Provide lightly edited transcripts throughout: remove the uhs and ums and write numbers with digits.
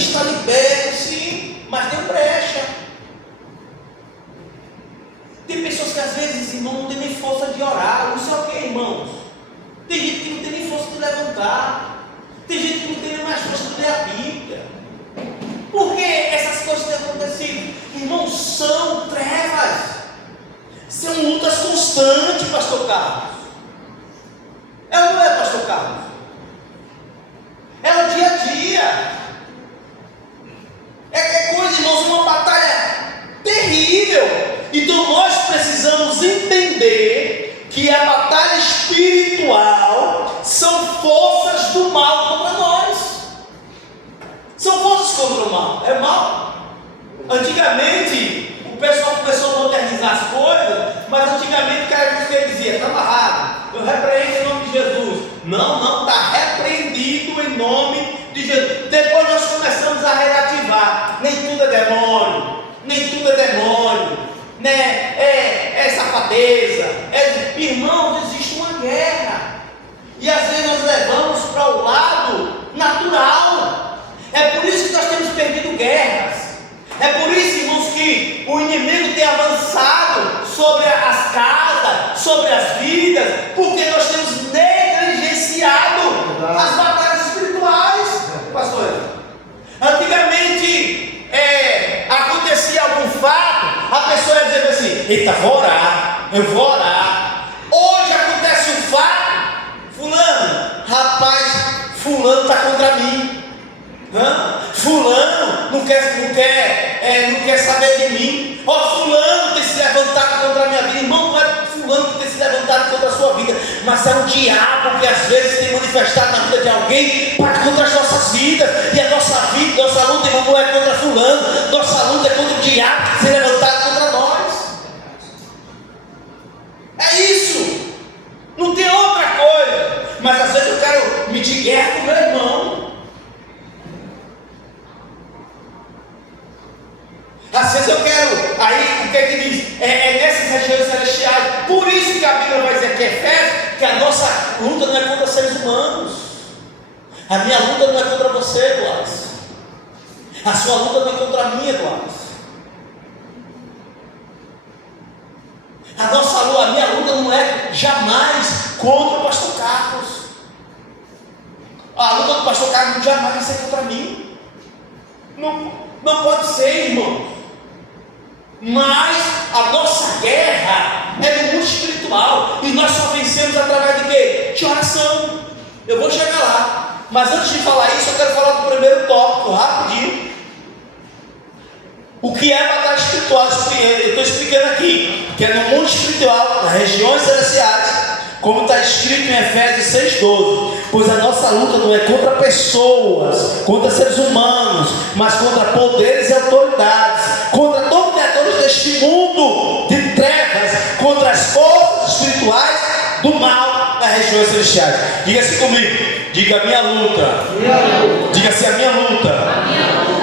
gente está liberto, sim, mas tem brecha. Tem pessoas que às vezes, irmão, não tem nem força de orar. Não sei o que, irmãos. Tem gente que não tem nem força de levantar. Tem gente que não tem nem mais força de ler a Bíblia. Por que essas coisas têm acontecido? Irmãos, são trevas. São lutas constantes, pastor Carlos. É ou não é, pastor Carlos? É o dia a dia. É coisa, irmãos, uma batalha terrível. Então nós precisamos entender que a batalha espiritual são forças do mal contra nós. São forças contra o mal. É mal. Antigamente, o pessoal começou a modernizar as coisas, mas antigamente o cara dizia, está amarrado, eu repreendo em nome de Jesus. Não, está repreendido em nome de Jesus. Depois nós começamos a relativar. Nem tudo é demônio, né? É safadeza. Irmãos, existe uma guerra. E às vezes nós levamos para o lado natural. É por isso que nós temos perdido guerras. É por isso, irmãos, que o inimigo tem avançado sobre as casas, sobre as vidas, porque nós temos negligenciado as batalhas espirituais, pastor. Antigamente, acontecia algum fato, a pessoa ia dizer assim, eita, eu vou orar. Hoje acontece um fato, fulano está contra mim. Fulano não quer saber de mim. Fulano tem se levantado contra a minha vida. Irmão, não é fulano que tem se levantado contra a sua vida, mas é o diabo que às vezes tem manifestado na vida de alguém contra as nossas vidas. E a nossa luta, irmão, não é contra fulano. Nossa luta é contra o diabo que tem se levantado contra nós. É isso. Não tem outra coisa. Mas às vezes eu quero medir guerra com meu irmão. Às vezes eu quero, aí o que é que diz? Nessas regiões celestiais. Por isso que a Bíblia vai dizer que Efésios, que a nossa luta não é contra seres humanos. A minha luta não é contra você, Eduardo. A sua luta não é contra a minha, Eduardo. A minha luta não é jamais contra o pastor Carlos. A luta do pastor Carlos jamais vai ser contra mim. Não pode ser, irmão. Mas a nossa guerra é no mundo espiritual. E nós só vencemos através de quê? De oração. Eu vou chegar lá. Mas antes de falar isso, eu quero falar do primeiro tópico, rapidinho. O que é a batalha espiritual? Eu estou explicando aqui. Que é no mundo espiritual, nas regiões celestiais. Como está escrito em Efésios 6,12. Pois a nossa luta não é contra pessoas, contra seres humanos, mas contra poderes e autoridades, contra dominadores deste mundo de trevas, contra as forças espirituais do mal nas regiões celestiais. Diga assim comigo, diga a minha luta. Diga assim, a minha luta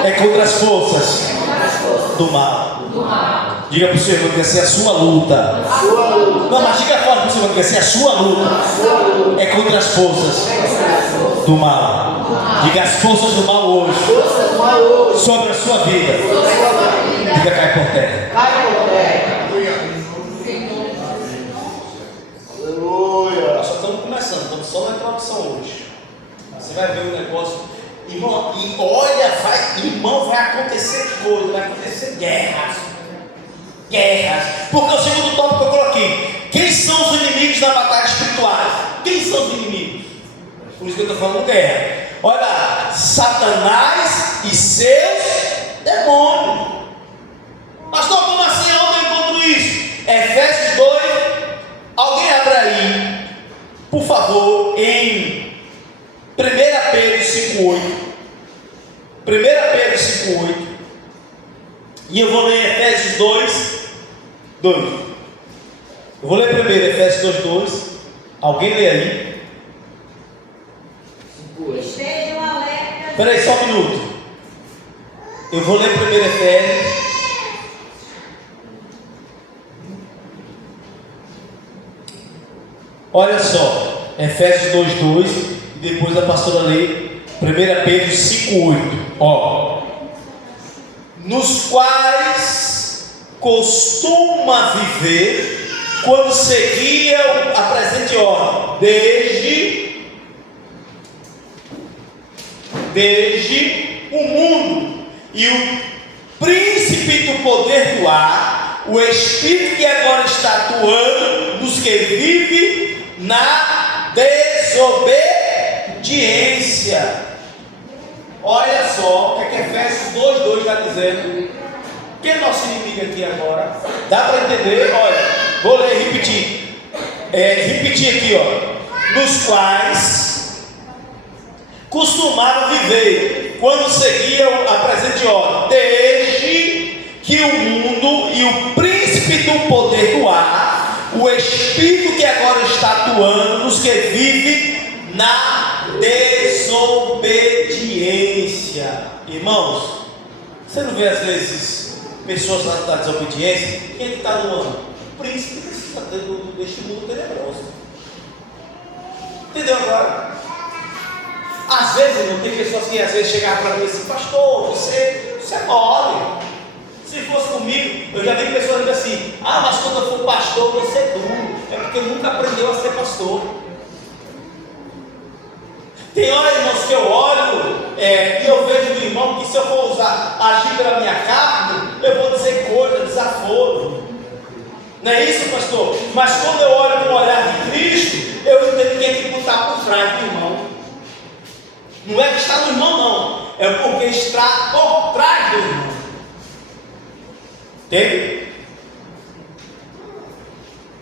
é contra as forças do mal. Diga para o seu irmão que assim, a sua luta. Não, mas diga fora para o seu irmão que assim, a sua luta é contra as forças do mal. Diga as forças do mal hoje sobre a sua vida. Diga cai por terra. Aleluia. Nós só estamos começando, estamos só na introdução hoje. Você vai ver o negócio, irmão, e olha, vai acontecer coisa, vai acontecer guerras. Porque o segundo tópico que eu coloquei, quem são os inimigos da batalha espiritual? Quem são os inimigos? Por isso que eu estou falando guerra. Olha lá, Satanás e seus demônios. Pastor, como assim? Aonde eu encontro isso? Efésios 2. Alguém abre aí, por favor, em 1 Pedro 5,8. 1 Pedro 5,8. E eu vou ler Efésios 2. Eu vou ler primeiro Efésios 2,2. Alguém lê aí? Estejam alertas. Espera aí, só um minuto. Eu vou ler primeiro Efésios. Olha só, Efésios 2,2. E depois a pastora lê 1 Pedro 5,8. Ó. Nos quais costuma viver quando seguia a presente ordem, desde o mundo e o príncipe do poder do ar, o espírito que agora está atuando nos que vivem na desobediência. Olha só o que Efésios 2,2 está dizendo. Quem é nosso inimigo aqui agora? Dá para entender? Olha, vou ler, repetir. Repetir aqui, ó. Nos quais costumava viver quando seguiam a presente ordem, desde que o mundo e o príncipe do poder do ar, o espírito que agora está atuando nos que vivem na desobediência. Irmãos, você não vê às vezes pessoas na desobediência? Quem é que está no ano? O príncipe deste mundo tenebroso. Entendeu agora? Às vezes, não tem pessoas que às vezes chegaram para mim assim: pastor, você é mole. Se fosse comigo, eu já vi pessoas dizendo assim: ah, mas quando eu for pastor, você é duro. É porque nunca aprendeu a ser pastor. Tem hora, irmãos, que eu olho e eu vejo do irmão que se eu for agir pela minha carne, eu vou dizer coisa, desaforo. Não é isso, pastor? Mas quando eu olho com o olhar de Cristo, eu entendo que tem que botar por trás do irmão. Não é que está no irmão, não. É porque está por trás do irmão. Entende?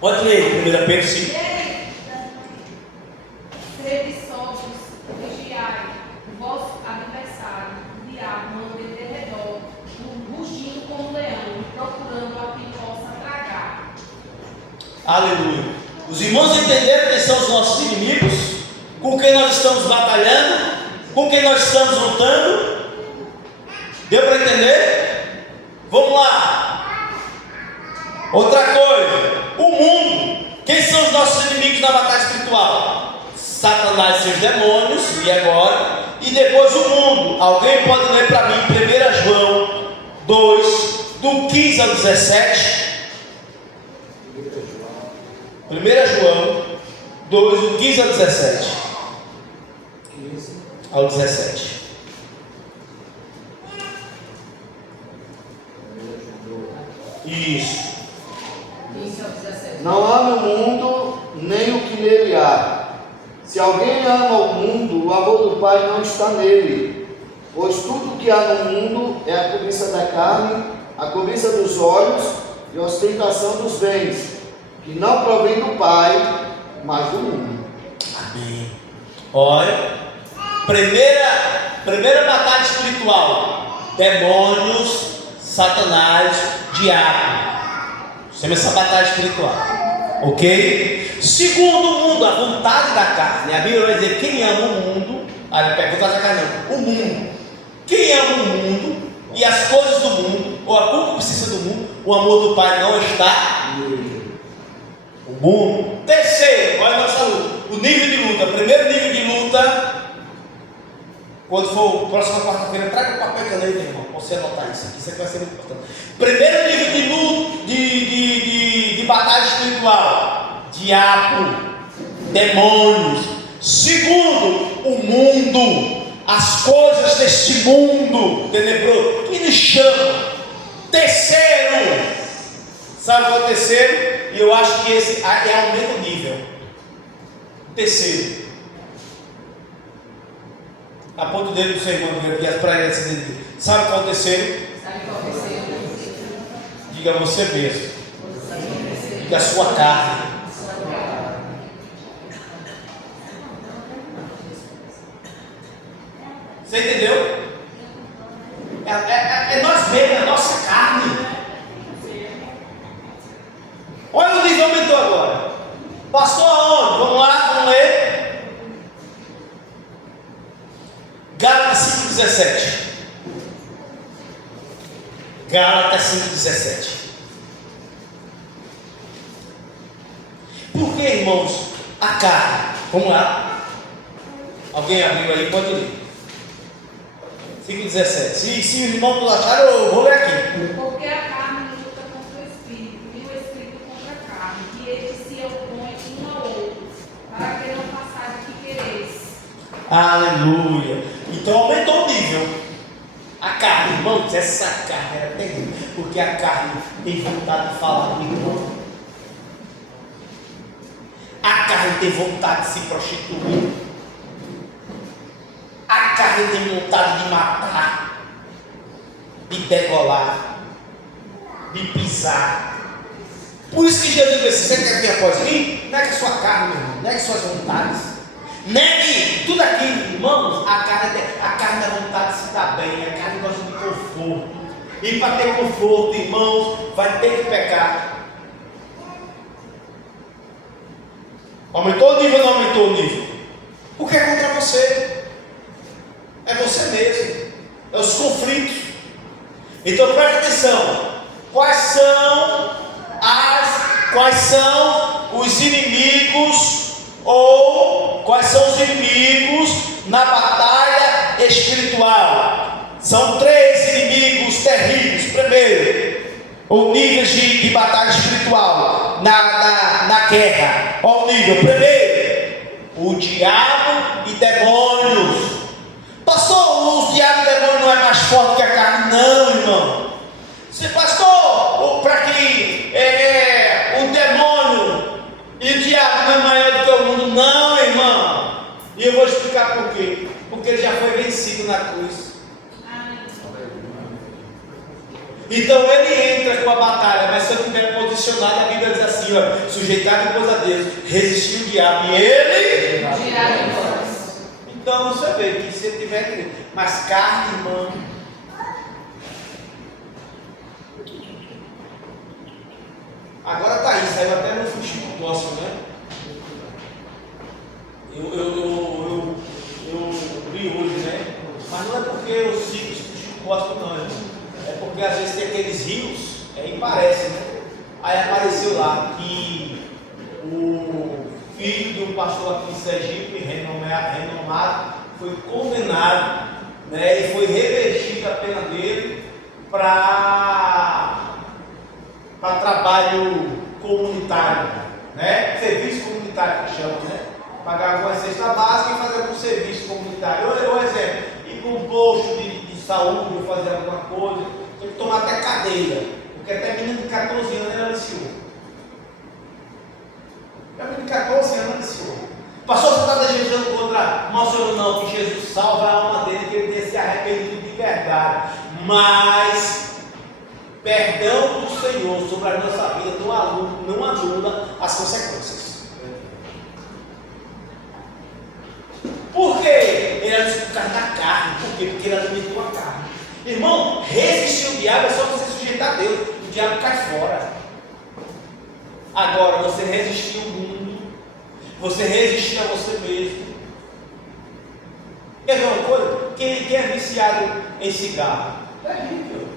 Pode ler 1 Pedro 5. Sede sóbrios, vigiai, o vosso adversário, o diabo, anda de derredor, rugindo como leão, procurando a quem possa tragar. Aleluia. Os irmãos entenderam quem são os nossos inimigos? Com quem nós estamos batalhando? Com quem nós estamos lutando? Deu para entender? Vamos lá. Outra coisa, o mundo. Quem são os nossos inimigos na batalha espiritual? Satanás e seus demônios, e agora? E depois o mundo. Alguém pode ler para mim 1 João 2, do 15 ao 17? 1 João 2, do 15 ao 17. Ao 17. Isso. Não há no mundo nem o que nele há. Se alguém ama o mundo, o amor do Pai não está nele. Pois tudo que há no mundo é a cobiça da carne, a cobiça dos olhos e a ostentação dos bens, que não provém do Pai, mas do mundo. Amém. Olha, primeira batalha espiritual: demônios, Satanás, diabo. Chama essa batalha espiritual, ok? Segundo o mundo, a vontade da carne. A Bíblia vai dizer: quem ama o mundo, vontade da carne não, o mundo. Quem ama o mundo e as coisas do mundo, ou a concupiscência do mundo, o amor do Pai não está nele. O mundo. Terceiro, olha a nossa luta, o nível de luta. Primeiro nível de luta, quando for próxima quarta-feira, traga o papel e caneta, irmão, para você anotar isso aqui, isso aqui vai ser muito importante. Primeiro nível de luta, de batalha espiritual: diabo, demônios. Segundo, o mundo, as coisas deste mundo tenebroso que nos chama. Terceiro, sabe qual é o terceiro? E eu acho que esse é o mesmo nível. Terceiro, aponta o dedo do seu irmão aqui, as praias dele. Sabe qual é o terceiro? Diga você mesmo. Diga a sua carne. Você entendeu? É nós mesmos, é a nossa carne. Olha o nível aumentou agora. Pastor aonde? Vamos lá, vamos ler. Gálatas 5,17. Gálatas 5,17. Por que, irmãos, a carne? Vamos lá. Alguém abriu aí? Pode ler. 5,17. Se os irmãos não acharam, eu vou ler aqui. Porque a carne luta contra o espírito, e o espírito contra a carne, e estes se opõem um ao outro, para que não façais o que quereis. Aleluia. Então aumentou o nível. A carne, irmãos, essa carne era terrível, porque a carne tem vontade de falar com o irmão. A carne tem vontade de se prostituir. A carne tem vontade de matar, de degolar, de pisar. Por isso que Jesus disse: você quer vir após mim? Negue a sua carne, meu irmão, negue suas vontades. Negue tudo aquilo, irmãos. A carne é vontade de se dar bem, a carne gosta de conforto. E para ter conforto, irmãos, vai ter que pecar. Aumentou o nível ou não aumentou o nível? Porque é contra você. É você mesmo. É os conflitos. Então preste atenção. Quais são os inimigos, ou quais são os inimigos na batalha espiritual? São 3 inimigos terríveis. Primeiro, o nível de batalha espiritual na guerra. Olha o nível. Primeiro, o diabo e demônios. Pastor, o diabo e demônio não é mais forte que a carne? Não, irmão. Se pastor, para que o demônio e o diabo não é maior do que o mundo? Não, irmão. E eu vou explicar por quê. Porque ele já foi vencido na cruz. Então ele entra com a batalha, mas se eu estiver posicionado, a Bíblia diz assim: olha, sujeitar depois a Deus, resistir o diabo e ele. Então você vê que se ele tiver mais carne, irmão. Agora tá aí, saiu até no futebol próximo, né? Eu vi hoje, né? Mas não é porque eu sigo os futebol gospel, não, irmão. É porque às vezes tem aqueles rios, aí parece, né? Aí apareceu lá que o filho de um pastor aqui em Sergipe, renomado, foi condenado, né? E foi revertida a pena dele para trabalho comunitário, né? Serviço comunitário que chama, né? Pagar alguma cesta básica e fazer algum serviço comunitário. Eu exemplo, ir para um posto de saúde ou fazer alguma coisa, tem que tomar até cadeia, porque até menino de 14 anos ele aliciou. É menino de 14 anos aliciou. Pastor, você está desejando contra o Senhor? Não, que Jesus salva a alma dele, que ele tenha se arrependido de verdade. Mas perdão do Senhor sobre a nossa vida não anula as consequências. Por quê? Ele era por causa da carne. Por quê? Porque ele alimentou a carne. Irmão, resistir o diabo é só você sujeitar a Deus. O diabo cai fora. Agora, você resistir o mundo, você resistir a você mesmo. Quer ver uma coisa? Quem é viciado em cigarro? Terrível.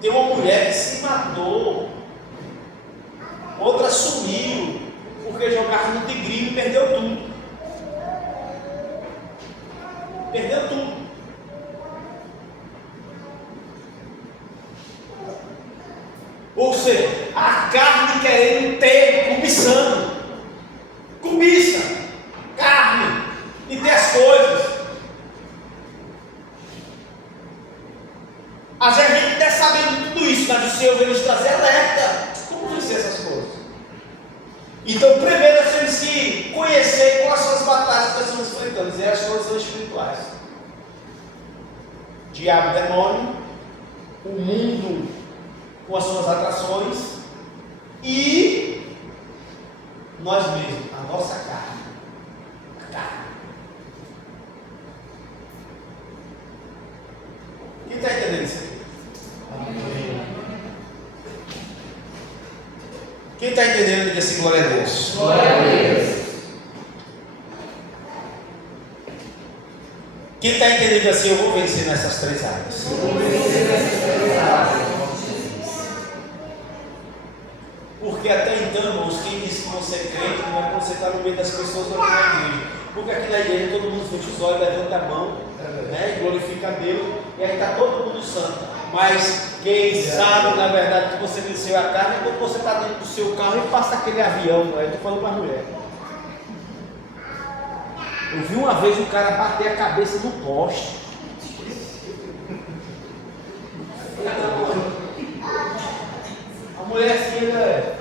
Tem uma mulher que se matou, outra sumiu, porque jogava no tigrinho e perdeu tudo. Perdeu tudo. Ou seja, a carne querendo ter, cobiça, carne, e ter as coisas. Às vezes a gente até sabendo de tudo isso, mas o Senhor veio nos trazer alerta. Como vencer essas coisas? Então, primeiro nós temos que conhecer quais são as batalhas que nós estamos enfrentando, e as coisas são espirituais. Diabo, demônio, o mundo com as suas atrações e nós mesmos, a nossa carne. A carne. Quem está entendendo isso aqui? Quem está entendendo, diga assim: glória a Deus. Glória a Deus. Quem está entendendo assim: eu vou vencer nessas 3 áreas. Porque até então, irmãos, quem disse que você é crente não é quando você está no meio das pessoas ou na igreja. Porque aqui na igreja todo mundo fecha os olhos, levanta a mão, glorifica a Deus, e aí está todo mundo santo. Mas quem sabe, na verdade, que você venceu a carne é quando você está dentro do seu carro e passa aquele avião. Aí eu estou falando para a mulher. Eu vi uma vez um cara bater a cabeça no poste. A mulher assim, né?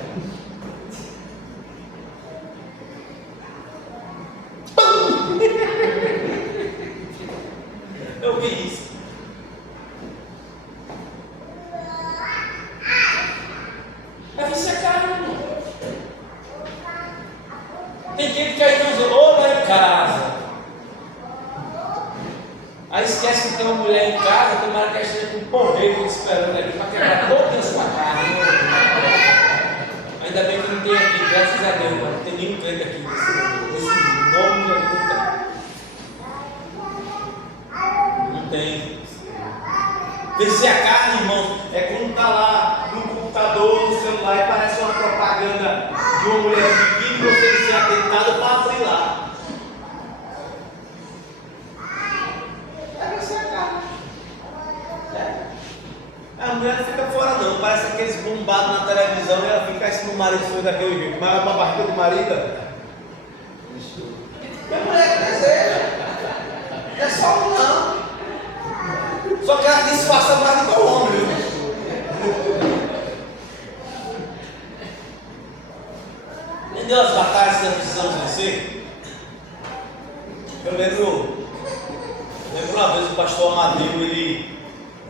Eu vi isso. Mas você é caro, irmão. Tem gente que aí diz, ô, lá em casa. Aí esquece que tem uma mulher em casa, tem uma que esteja com um porreiro esperando ali para quebrar toda a sua carne. Ainda bem que não tem aqui, graças a Deus, não tem nenhum crente aqui nesse nome de Jesus. Não tem. Vencer a carne, irmãos, é quando está lá no computador, no celular e parece uma propaganda de uma mulher pedindo você ser atentado para abrir lá. É vencer a carne. A mulher não fica fora não, parece aqueles bombados na televisão e ela fica assim no marido foi daquele jeito, mas para a barriga do marido. E a mulher que deseja. Não é só um não. Só que ela disfarça mais do que o homem, viu? Entendeu as batalhas que nós precisamos vencer? Eu lembro uma vez o pastor Amadeu, ele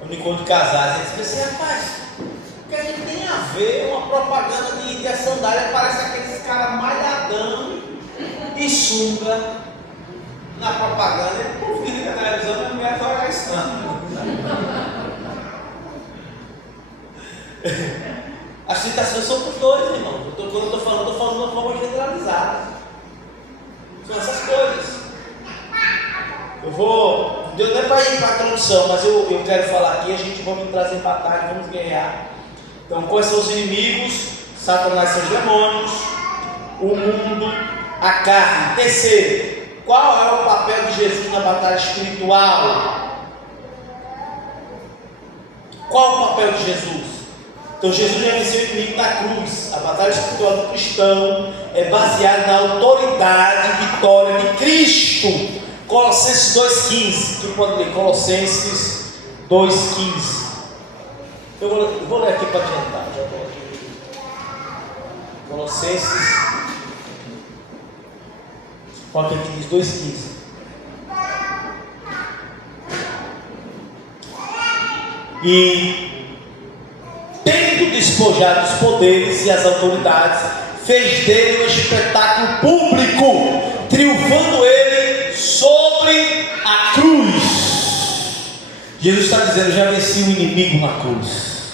no encontro de casais, ele disse assim, rapaz, o que a gente tem a ver uma propaganda de sandália, parece aqueles caras malhadão e sunga na propaganda, ele por vídeo na televisão, mas não quer olhar isso não. As citações são por dois, irmão. Quando eu estou falando de uma forma generalizada. São essas coisas. Eu vou. Deu nem para ir para a tradução, mas eu quero falar aqui. A gente vai trazer batalha, vamos ganhar. Então, quais são os inimigos? Satanás são os demônios, o mundo, a carne. Terceiro, qual é o papel de Jesus na batalha espiritual? Qual o papel de Jesus? Então Jesus já venceu o inimigo na cruz. A batalha espiritual do cristão é baseada na autoridade e vitória de Cristo. Colossenses 2,15. Quem pode ler? Colossenses 2,15. Eu vou ler aqui para adiantar. Já vou aqui. Colossenses. Olha o que diz 2,15. E tendo despojado os poderes e as autoridades, fez dele um espetáculo público, triunfando ele sobre a cruz. Jesus está dizendo, já venci o inimigo na cruz.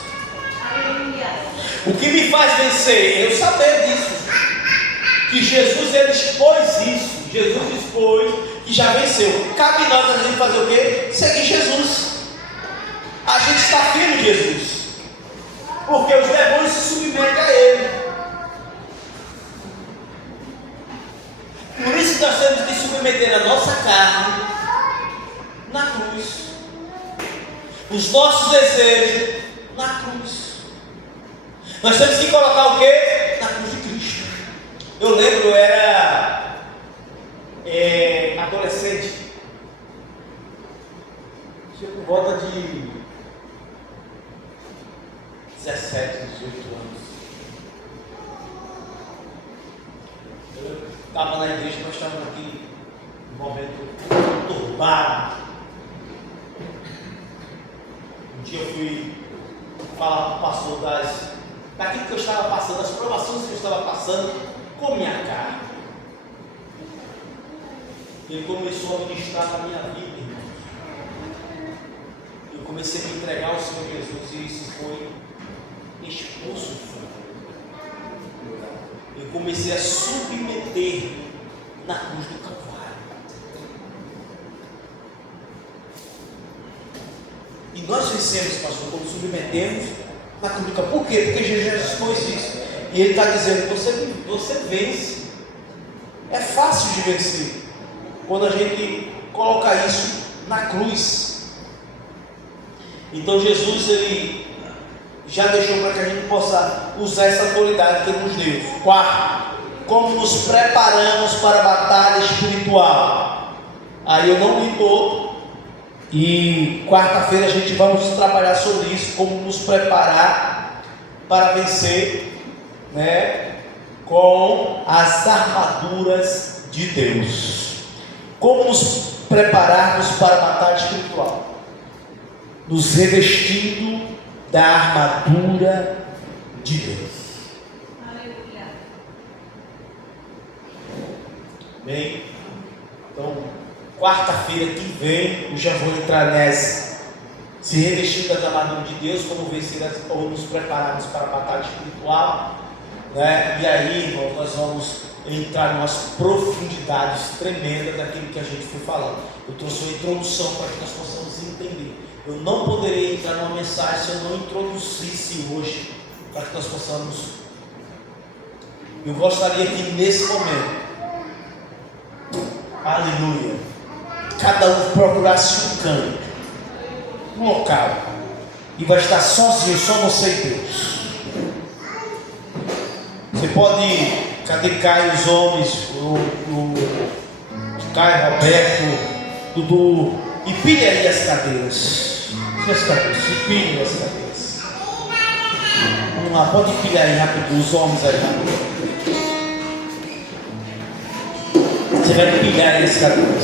O que me faz vencer? Eu saber disso, que Jesus ele expôs isso. Jesus expôs que já venceu. Cabe nós a gente fazer o quê? Seguir Jesus. A gente está firme em Jesus, porque os demônios se submetem a Ele. Por isso nós temos que submeter a nossa carne na cruz, os nossos desejos na cruz. Nós temos que colocar o quê? Na cruz de Cristo. Eu lembro, eu era adolescente, tinha por volta de 17, 18 anos. Eu estava na igreja, nós estávamos aqui num momento conturbado. Um dia eu fui falar para o pastor daquilo que eu estava passando, das provações que eu estava passando com minha carne. Ele começou a ministrar na minha vida, irmão. Eu comecei a me entregar ao Senhor Jesus e isso foi expulso. Eu comecei a submeter na cruz do Calvário. E nós vencemos, pastor, quando submetemos na cruz do Calvário. Por quê? Porque Jesus expôs isso. E ele está dizendo, você vence. É fácil de vencer quando a gente coloca isso na cruz. Então Jesus, ele já deixou para que a gente possa usar essa autoridade que ele nos deu. Quarto, como nos preparamos para a batalha espiritual. Aí eu não li todo, e quarta-feira a gente vamos trabalhar sobre isso, como nos preparar para vencer, né, com as armaduras de Deus. Como nos prepararmos para a batalha espiritual? Nos revestindo da armadura de Deus. Aleluia. Bem, então, quarta-feira que vem, eu já vou entrar nessa. Se revestindo das armaduras de Deus, como vencer ou nos prepararmos para a batalha espiritual, né? E aí, irmão, nós vamos entrar em umas profundidades tremendas daquilo que a gente foi falando. Eu trouxe uma introdução para que nós possamos entender. Eu não poderia entrar numa mensagem se eu não introduzisse hoje, para que nós possamos. Eu gostaria que nesse momento, aleluia, cada um procurasse um canto, um local, e vai estar sozinho, só você e Deus. Você pode, cadê Caio, os homens, o Caio, Roberto, Dudu, e pilha aí as cadeiras. As cadeiras, pilha as cadeiras. Vamos lá, pode pilhar aí rápido, os homens aí rápido. Você vai pilhar aí as cadeiras.